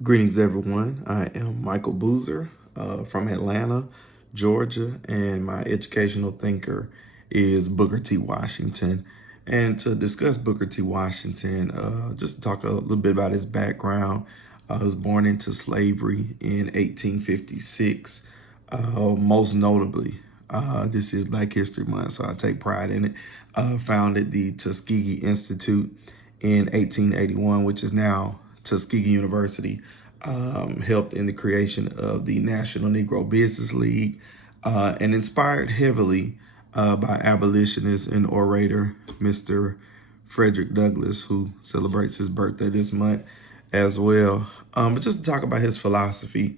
Greetings, everyone. I am Michael Boozer from Atlanta, Georgia, and my educational thinker is Booker T. Washington. And to discuss Booker T. Washington, just to talk a little bit about his background, he was born into slavery in 1856. Most notably, this is Black History Month, so I take pride in it. Founded the Tuskegee Institute in 1881, which is now Tuskegee University. Helped in the creation of the National Negro Business League, and inspired heavily by abolitionist and orator Mr. Frederick Douglass, who celebrates his birthday this month as well. But just to talk about his philosophy,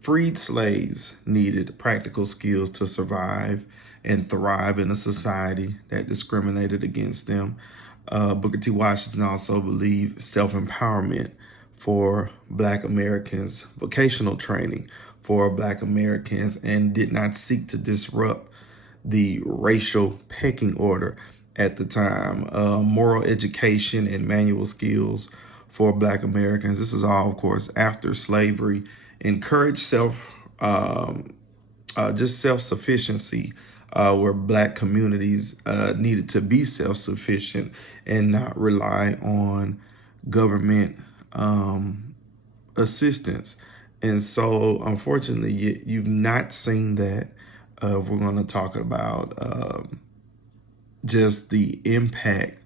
freed slaves needed practical skills to survive and thrive in a society that discriminated against them. Booker T. Washington also believed self-empowerment for Black Americans, vocational training for Black Americans, and did not seek to disrupt the racial pecking order at the time. Moral education and manual skills for Black Americans. This is all, of course, after slavery. Encourage just self-sufficiency, where Black communities needed to be self-sufficient and not rely on government assistance. And so, unfortunately, you've not seen that. We're going to talk about just the impact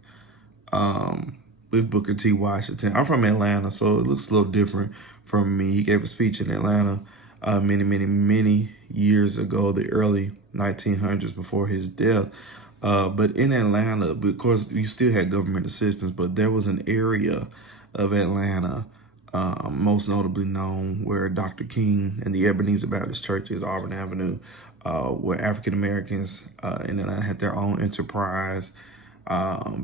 with Booker T. Washington. I'm from Atlanta, so it looks a little different from me. He gave a speech in Atlanta many years ago, the early 1900s, before his death. But in Atlanta, because you still had government assistance, but there was an area of Atlanta, most notably known where Dr. King and the Ebenezer Baptist Church is, Auburn Avenue, where African Americans in Atlanta had their own enterprise,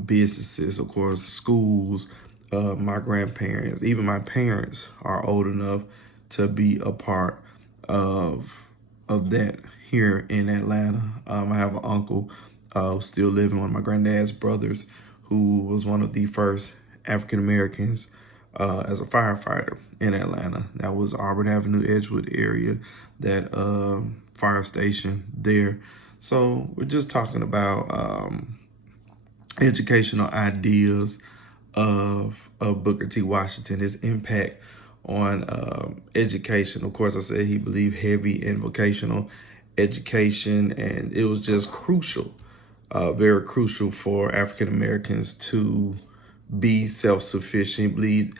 businesses, of course, schools. My grandparents, even my parents, are old enough to be a part of that here in Atlanta. I have an uncle who's still living, one of my granddad's brothers, who was one of the first African Americans as a firefighter in Atlanta. That was Auburn Avenue, Edgewood area, that fire station there. So we're just talking about educational ideas of Booker T. Washington, his impact on education. Of course, I said he believed heavy in vocational education, and it was just crucial, very crucial for African Americans to be self-sufficient. Believe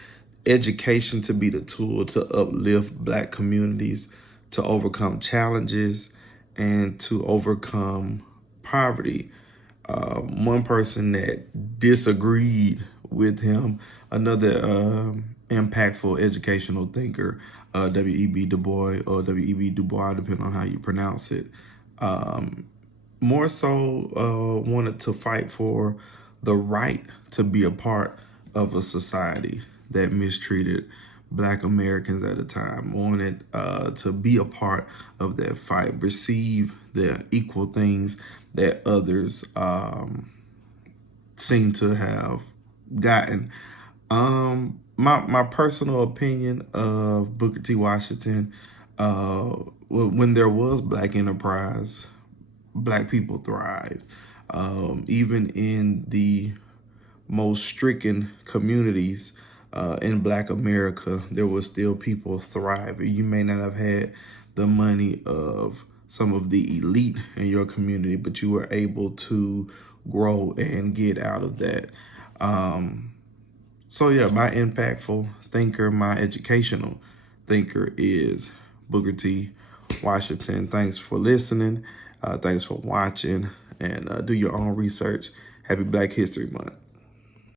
education to be the tool to uplift Black communities, to overcome challenges, and to overcome poverty. One person that disagreed with him, another impactful educational thinker, W.E.B. Du Bois, or W.E.B. Du Bois, depending on how you pronounce it, more so wanted to fight for the right to be a part of a society that mistreated Black Americans at the time, wanted to be a part of that fight, receive the equal things that others seem to have gotten. My personal opinion of Booker T. Washington, when there was Black enterprise, Black people thrived. Even in the most stricken communities in Black America, there was still people thriving. You may not have had the money of some of the elite in your community, but you were able to grow and get out of that. So yeah, my impactful thinker, my educational thinker is Booker T. Washington. Thanks for listening. Thanks for watching, and do your own research. Happy Black History Month.